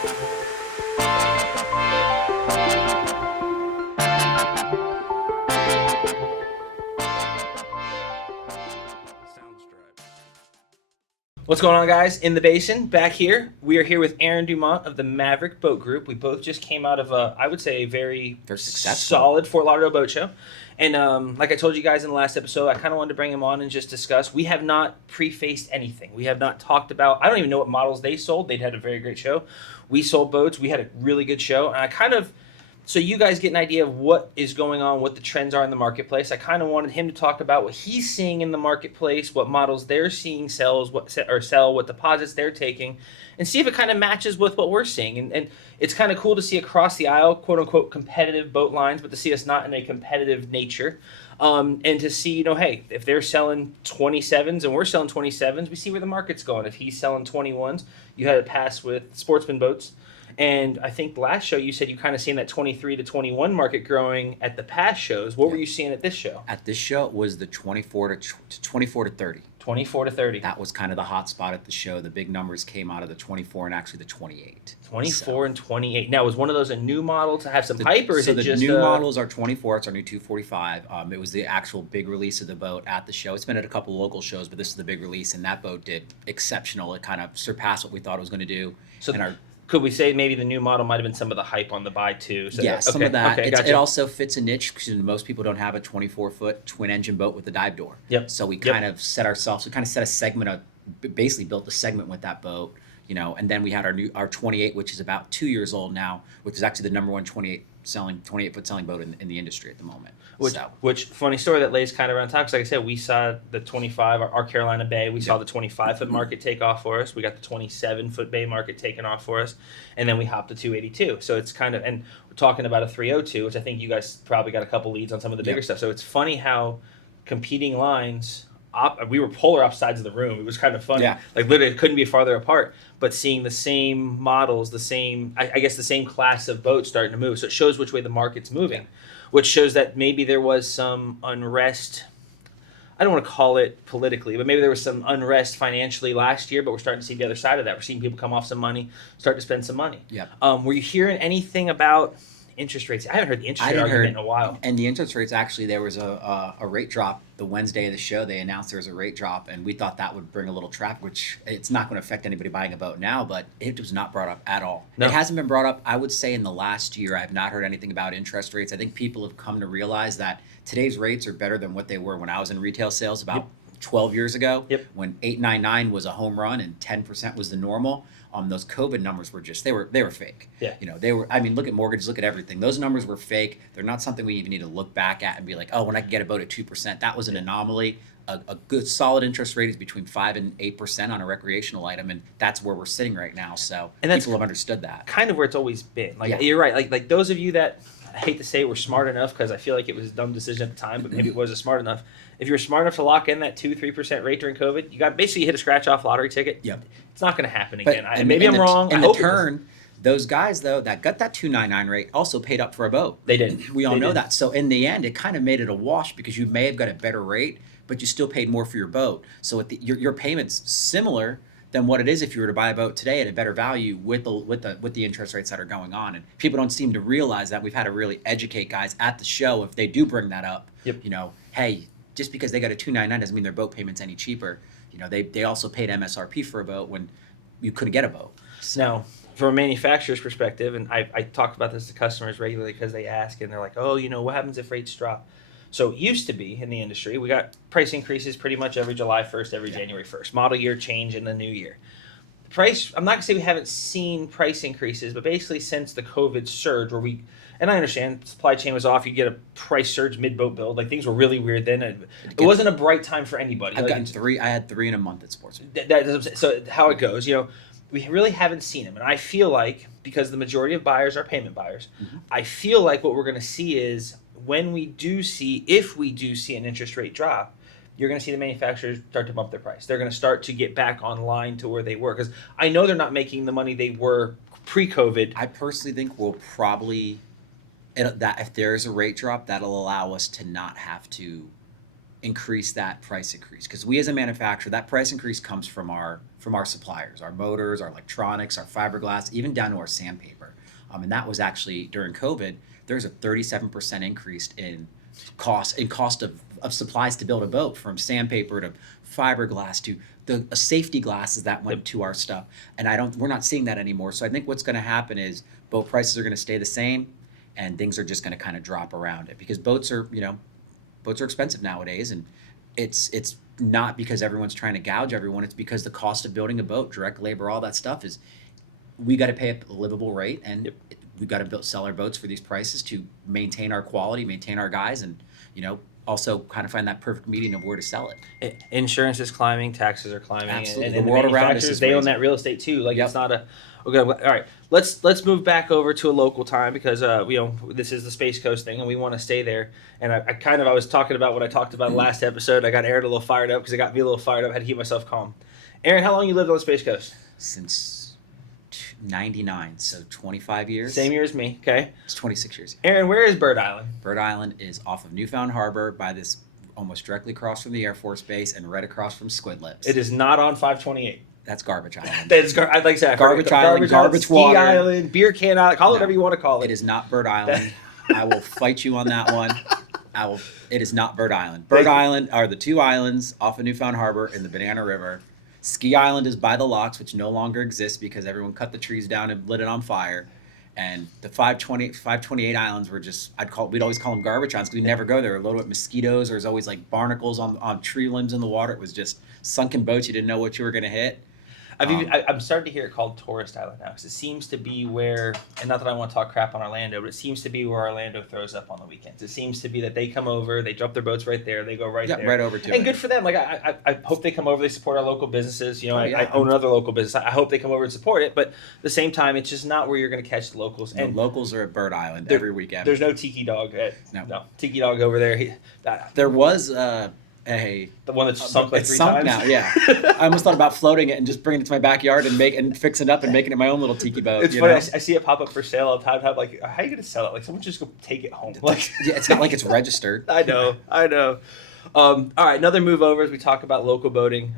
What's going on, guys? In the Basin, back here. We are here with Aaron Dumont of the Maverick Boat Group. We both just came out of I would say, a very successful, solid Fort Lauderdale Boat Show. And like I told you guys in the last episode, I kind of wanted to bring him on and just discuss. We have not prefaced anything. We have not talked about, I don't even know what models they sold. They'd had a very great show. We sold boats. We had a really good show. And so you guys get an idea of what is going on, what the trends are in the marketplace. I kind of wanted him to talk about what he's seeing in the marketplace, what models they're seeing sell, what deposits they're taking, and see if it kind of matches with what we're seeing. And it's kind of cool to see across the aisle, quote unquote, competitive boat lines, but to see us not in a competitive nature. And to see, hey, if they're selling 27s and we're selling 27s, we see where the market's going. If he's selling 21s, you had a pass with Sportsman Boats. And I think the last show you said you kind of seen that 23 to 21 market growing at the past shows. What were you seeing at this show? At this show, it was the 24 to 30. 24 to 30. That was kind of the hot spot at the show. The big numbers came out of the 24 and actually the 28. 24 and 28. Now, was one of those a new model to have some hype, or is it just... So the new models are 24. It's our new 245. It was the actual big release of the boat at the show. It's been at a couple local shows, but this is the big release, and that boat did exceptional. It kind of surpassed what we thought it was going to do. So could we say maybe the new model might have been some of the hype on the buy too? So some of that. Okay, gotcha. It also fits a niche because most people don't have a 24-foot twin-engine boat with a dive door. Yep. So we kind of set a segment basically built a segment with that boat, and then we had our 28, which is about 2 years old now, which is actually the number one 28-foot selling boat in the industry at the moment. Which funny story that lays kind of around top, because like I said, we saw the 25, our Carolina Bay, we saw the 25-foot market take off for us. We got the 27-foot Bay market taken off for us, and then we hopped to 282. So it's kind of, and we're talking about a 302, which I think you guys probably got a couple leads on some of the bigger stuff. So it's funny how competing lines, we were polar opposite sides of the room. It was kind of funny. Yeah. Like literally it couldn't be farther apart, but seeing the same models, the same class of boats starting to move. So it shows which way the market's moving. Yeah. Which shows that maybe there was some unrest. I don't want to call it politically, but maybe there was some unrest financially last year, but we're starting to see the other side of that. We're seeing people come off some money, start to spend some money. Yeah. Were you hearing anything about interest rates? I haven't heard the interest rate argument in a while. And the interest rates, actually, there was a rate drop the Wednesday of the show. They announced there was a rate drop, and we thought that would bring a little traffic, which it's not going to affect anybody buying a boat now, but it was not brought up at all. No. It hasn't been brought up, I would say, in the last year. I have not heard anything about interest rates. I think people have come to realize that today's rates are better than what they were when I was in retail sales about 12 years ago, when 899 was a home run and 10% was the normal. Those COVID numbers were just, they were fake. Yeah. Look at mortgages, look at everything. Those numbers were fake. They're not something we even need to look back at and be like, oh, when I could get a boat at 2%, that was an anomaly. A good solid interest rate is between 5 and 8% on a recreational item, and that's where we're sitting right now. So people have understood that. Kind of where it's always been. You're right. Like those of you that, I hate to say were smart enough, because I feel like it was a dumb decision at the time, but maybe it was smart enough. If you were smart enough to lock in that 2-3% rate during COVID, you got basically hit a scratch-off lottery ticket. Yep. It's not going to happen again. Maybe I'm wrong. In the turn, those guys, though, that got that 299 rate also paid up for a boat. They did. We all know that. So in the end, it kind of made it a wash because you may have got a better rate, but you still paid more for your boat. So your payment's similar than what it is if you were to buy a boat today at a better value with the interest rates that are going on. And people don't seem to realize that. We've had to really educate guys at the show if they do bring that up. Yep. Hey, just because they got a 299 doesn't mean their boat payment's any cheaper. They also paid MSRP for a boat when you couldn't get a boat. So. Now, from a manufacturer's perspective, and I talk about this to customers regularly because they ask and they're like, oh, what happens if rates drop? So it used to be in the industry, we got price increases pretty much every July 1st, every January 1st. Model year change in the new year. The price, I'm not going to say we haven't seen price increases, but basically since the COVID surge where and I understand supply chain was off, you get a price surge mid-boat build. Like things were really weird then. It wasn't a bright time for anybody. I had 3 in a month at Sportsman. So how it goes, we really haven't seen them. And I feel like, because the majority of buyers are payment buyers, I feel like what we're going to see is if we do see an interest rate drop, you're going to see the manufacturers start to bump their price. They're going to start to get back online to where they were. Because I know they're not making the money they were pre-COVID. I personally think we'll probably, that if there is a rate drop, that'll allow us to not have to increase that price increase, because we as a manufacturer, that price increase comes from our suppliers, our motors, our electronics, our fiberglass, even down to our sandpaper. And that was actually during COVID. There's a 37% increase in cost of supplies to build a boat, from sandpaper to fiberglass to the safety glasses that went to our stuff. And we're not seeing that anymore. So I think what's going to happen is boat prices are going to stay the same, and things are just going to kind of drop around it, because boats are expensive nowadays, and it's not because everyone's trying to gouge everyone. It's because the cost of building a boat, direct labor, all that stuff is, we got to pay a livable rate, and we got to sell our boats for these prices to maintain our quality, maintain our guys, and also kind of find that perfect medium of where to sell it. Insurance is climbing, taxes are climbing, Absolutely. and The world around us manufacturers, is they own raising. that real estate too. Like it's not a okay. All right, let's move back over to a local time, because this is the Space Coast thing, and we want to stay there. And I was talking about what I talked about last episode. I got Aaron a little fired up because it got me a little fired up. I had to keep myself calm. Aaron, how long you lived on the Space Coast? Since 99, so 25 years. Same year as me. Okay. It's 26 years. Aaron, where is Bird Island? Bird Island is off of Newfound Harbor, by this almost directly across from the Air Force Base and right across from Squid Lips. It is not on 528. That's Garbage Island. That is I'd like to say Garbage Island, garbage Ski water. Island, Beer Can Island, call it whatever you want to call it. It is not Bird Island. I will fight you on that one. It is not Bird Island. Bird Island are the two islands off of Newfound Harbor in the Banana River. Ski Island is by the locks, which no longer exists because everyone cut the trees down and lit it on fire. And the 528 islands were just, we'd always call them garbage islands, because we never go there. We're loaded with mosquitoes. There's always like barnacles on tree limbs in the water. It was just sunken boats. You didn't know what you were going to hit. I'm starting to hear it called Tourist Island now, because it seems to be where, and not that I want to talk crap on Orlando, but it seems to be where Orlando throws up on the weekends. It seems to be that they come over, they drop their boats right there, they go right there. Right over to it. And good for them. Like I hope they come over, they support our local businesses. I Yeah. own another local business. I hope they come over and support it, but at the same time, it's just not where you're going to catch the locals. No, And locals are at Bird Island every weekend. there's no Tiki Dog. No. Tiki Dog over there. There was the one that's sunk like it's 3 sunk times. now. Yeah, I almost thought about floating it and just bringing it to my backyard and fixing it up and making it my own little tiki boat. It's funny. I see it pop up for sale all the time. I'm like, how are you going to sell it? Like, someone just go take it home. Like, Yeah, it's not like it's registered. I know. All right, another move over as we talk about local boating.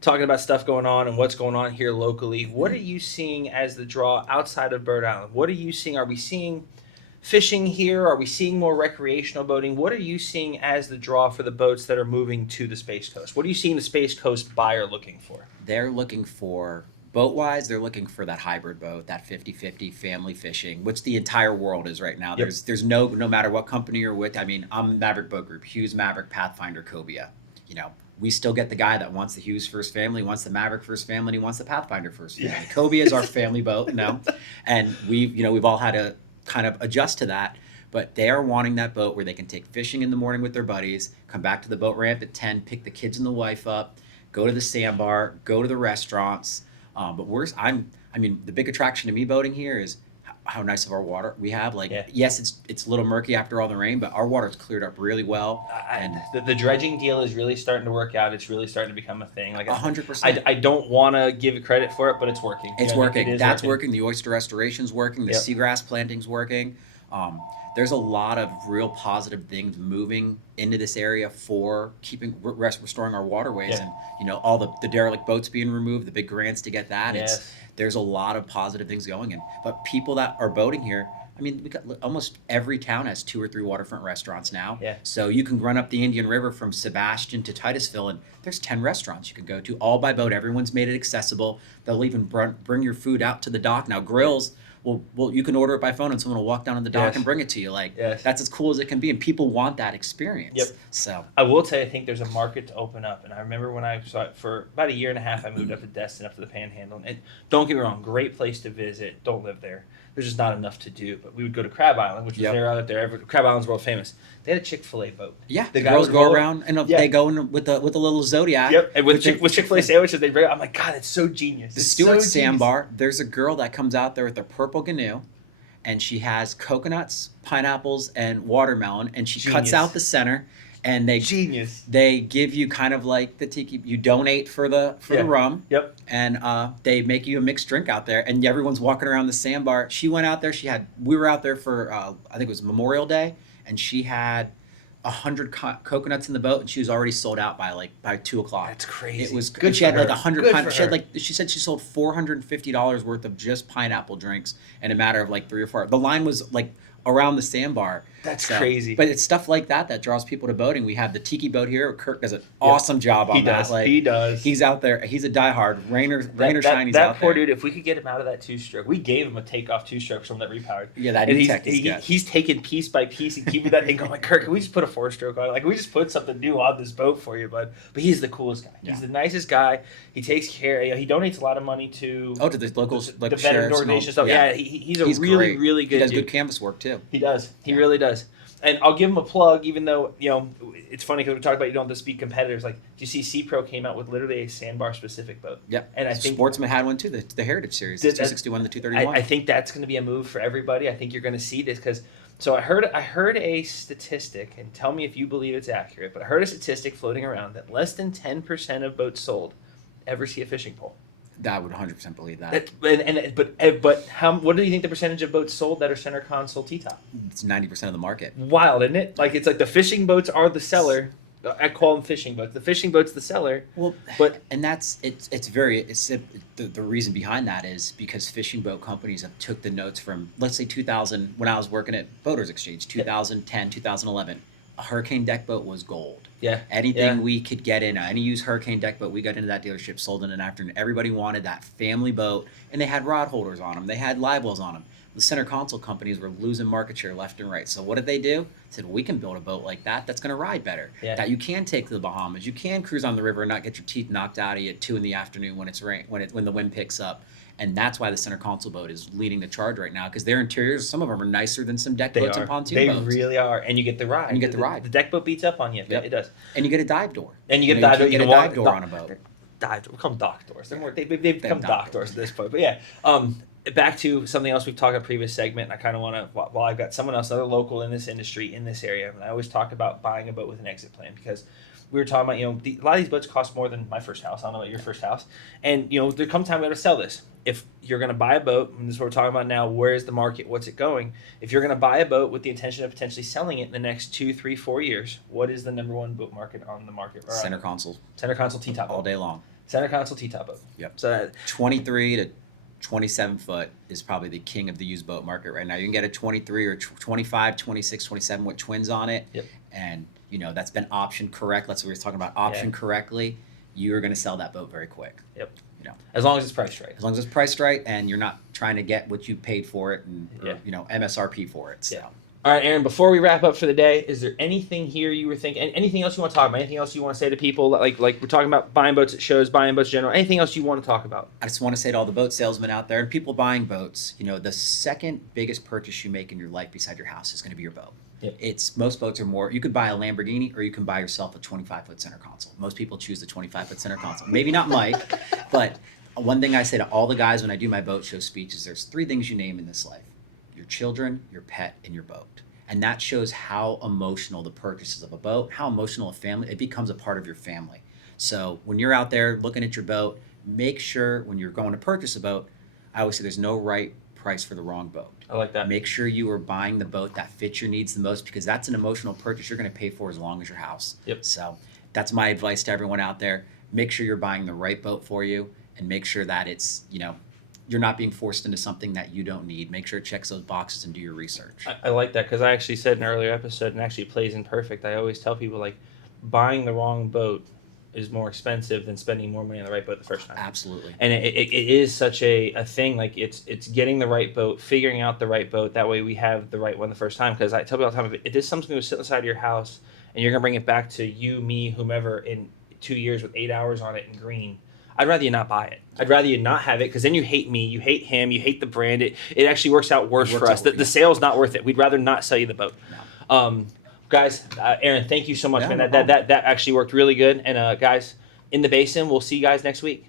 Talking about stuff going on and what's going on here locally. What are you seeing as the draw outside of Bird Island? What are you seeing? Are we seeing fishing here? Are we seeing more recreational boating? What are you seeing as the draw for the boats that are moving to the Space Coast? What are you seeing the Space Coast buyer looking for? They're looking for, boat-wise, they're looking for that hybrid boat, that 50-50 family fishing, which the entire world is right now. Yep. There's no matter what company you're with. I mean, I'm Maverick Boat Group, Hughes, Maverick, Pathfinder, Cobia. We still get the guy that wants the Hughes first family, wants the Maverick first family, and he wants the Pathfinder first family. Yeah. Cobia is our family boat, and we've all had to kind of adjust to that. But they are wanting that boat where they can take fishing in the morning with their buddies, come back to the boat ramp at 10, pick the kids and the wife up, go to the sandbar, go to the restaurants. But the big attraction to me boating here is how nice of our water we have. Yes, it's a little murky after all the rain, but our water's cleared up really well. And The dredging deal is really starting to work out. It's really starting to become a thing. Like 100%. I don't want to give it credit for it, but it's working. It's You know, working. it is That's working. The oyster restoration's working. The Yep. seagrass planting's working. There's a lot of real positive things moving into this area for restoring our waterways, Yeah. and all the derelict boats being removed, the big grants to get that. Yes. There's a lot of positive things going in. But people that are boating here, I mean, we got almost every town has 2 or 3 waterfront restaurants now. Yeah. So you can run up the Indian River from Sebastian to Titusville, and there's 10 restaurants you can go to, all by boat. Everyone's made it accessible. They'll even bring your food out to the dock. Now, grills, well, you can order it by phone, and someone will walk down to the dock Yes. and bring it to you. Yes. That's as cool as it can be, and people want that experience. Yep. So I will tell you, I think there's a market to open up. And I remember when I saw it for about a year and a half, I moved up to Destin, up to the Panhandle. And don't get me wrong, great place to visit. Don't live there. There's just not enough to do. But we would go to Crab Island, which was Yep. there out there. Crab Island's world famous. They had a Chick-fil-A boat. yeah, The the guy girls would go roll- around, and Yeah. they go in with the little Zodiac. Yep, and with the- Chick-fil-A sandwiches, they bring it. I'm like, God, it's so genius. The It's Stewart so genius. Sandbar, there's a girl that comes out there with a purple canoe, and she has coconuts, pineapples, and watermelon, and she cuts Genius. out the center, and Genius. they give you kind of like the tiki. You donate for the Yeah. rum, Yep. and they make you a mixed drink out there, and everyone's walking around the sandbar. She went out there. We were out there for I think it was Memorial Day, and she had 100 coconuts in the boat, and she was already sold out by 2 o'clock. That's crazy. It was good. She had for like her. 100. Good for She had her. she said she sold $450 worth of just pineapple drinks in a matter of like 3 or 4. The line was like around the sandbar. That's crazy. But it's stuff like that draws people to boating. We have the tiki boat here. Kirk does an awesome job on that. Like, he does. He's out there. He's a diehard. Rain or shine, he's out that poor there. dude, if we could get him out of that 2-stroke, we gave him a takeoff 2-stroke from that repowered. Yeah, that and tech is good. he's taken piece by piece and keeping that thing going. Like, Kirk, can we just put a 4-stroke on it? Like, can we just put something new on this boat for you, bud? But he's the coolest guy. Yeah. He's the nicest guy. He takes care. He donates a lot of money to to the local the like veteran organization stuff. Yeah, he's really great. really good. He does dude. good canvas work too. He does. He really does. And I'll give him a plug, even though, it's funny because we talked about you don't have to speak competitors. Like, do you see C-Pro came out with literally a sandbar specific boat? Yep. And I think Sportsman had one too, the Heritage Series, the 261, the 231. I think that's going to be a move for everybody. I think you're going to see this because, so I heard a statistic, and tell me if you believe it's accurate, but I heard a statistic floating around that less than 10% of boats sold ever see a fishing pole. I would 100% believe that. But what do you think the percentage of boats sold that are center console T-top? It's 90% of the market. Wild, isn't it? Like, it's like the fishing boats are the seller. I call them fishing boats. The fishing boat's the seller. Well, but and that's the reason behind that is because fishing boat companies have took the notes from, let's say 2000, when I was working at Boaters Exchange, 2010, 2011. A Hurricane deck boat was gold. Yeah. Anything we could get in, any used Hurricane deck boat, we got into that dealership, sold in an afternoon. Everybody wanted that family boat, and they had rod holders on them. They had live wells on them. The center console companies were losing market share left and right. So what did they do? Said, we can build a boat like that that's going to ride better. Yeah. That you can take to the Bahamas. You can cruise on the river and not get your teeth knocked out of you at 2 p.m. when it's rain, when the wind picks up. And that's why the center console boat is leading the charge right now, because their interiors, some of them are nicer than some deck boats and pontoon boats. They really are, and you get the ride. And you get the ride. The deck boat beats up on you. Yep. It does. And you get a dive door. And you get a dive door. You get a dive door on a boat. Dive door. We call them dock doors. They've become dock doors at this point. But yeah, back to something else we've talked in a previous segment. And I kind of want to, while I've got someone else, another local in this industry, in this area, and I always talk about buying a boat with an exit plan, because we were talking about, a lot of these boats cost more than my first house. I don't know about your first house. And, there comes time we got to sell this. If you're going to buy a boat, and this is what we're talking about now, where's the market? What's it going? If you're going to buy a boat with the intention of potentially selling it in the next 2, 3, 4 years, what is the number one boat market on the market? Center console. Center console T-top boat. All day long. Center console T-top boat. Yep. So 23 to 27 foot is probably the king of the used boat market right now. You can get a 23 or 25, 26, 27 with twins on it. Yep. And, that's been optioned correct. That's what we were talking about. Optioned correctly. You're going to sell that boat very quick. Yep. As long as it's priced right. As long as it's priced right and you're not trying to get what you paid for it and MSRP for it. So. Yeah. All right, Aaron, before we wrap up for the day, is there anything here you were thinking, anything else you want to talk about, anything else you want to say to people, like we're talking about buying boats at shows, buying boats in general, anything else you want to talk about? I just want to say to all the boat salesmen out there and people buying boats, the second biggest purchase you make in your life beside your house is going to be your boat. Yep. Most boats are more, you could buy a Lamborghini or you can buy yourself a 25-foot center console. Most people choose the 25-foot center console. Maybe not Mike, but one thing I say to all the guys when I do my boat show speeches, there's 3 things you name in this life: your children, your pet, and your boat. And that shows how emotional the purchases of a boat, how emotional a family, it becomes a part of your family. So when you're out there looking at your boat, make sure when you're going to purchase a boat, I always say there's no right price for the wrong boat. I like that. Make sure you are buying the boat that fits your needs the most, because that's an emotional purchase you're going to pay for as long as your house. Yep. So that's my advice to everyone out there. Make sure you're buying the right boat for you, and make sure that it's, you're not being forced into something that you don't need. Make sure it checks those boxes and do your research. I like that, because I actually said in an earlier episode, and actually it plays in perfect, I always tell people, like, buying the wrong boat is more expensive than spending more money on the right boat the first time. Absolutely. And it is such a thing. Like, it's getting the right boat, figuring out the right boat. That way we have the right one the first time. Because I tell people all the time, if it is something that sit inside your house and you're going to bring it back to you, me, whomever in 2 years with 8 hours on it in green, I'd rather you not buy it. I'd rather you not have it, because then you hate me, you hate him, you hate the brand. It actually works out worse for us. The sale's not worth it. We'd rather not sell you the boat. No. Guys, Aaron, thank you so much, man. That actually worked really good. And guys, in the Basin, we'll see you guys next week.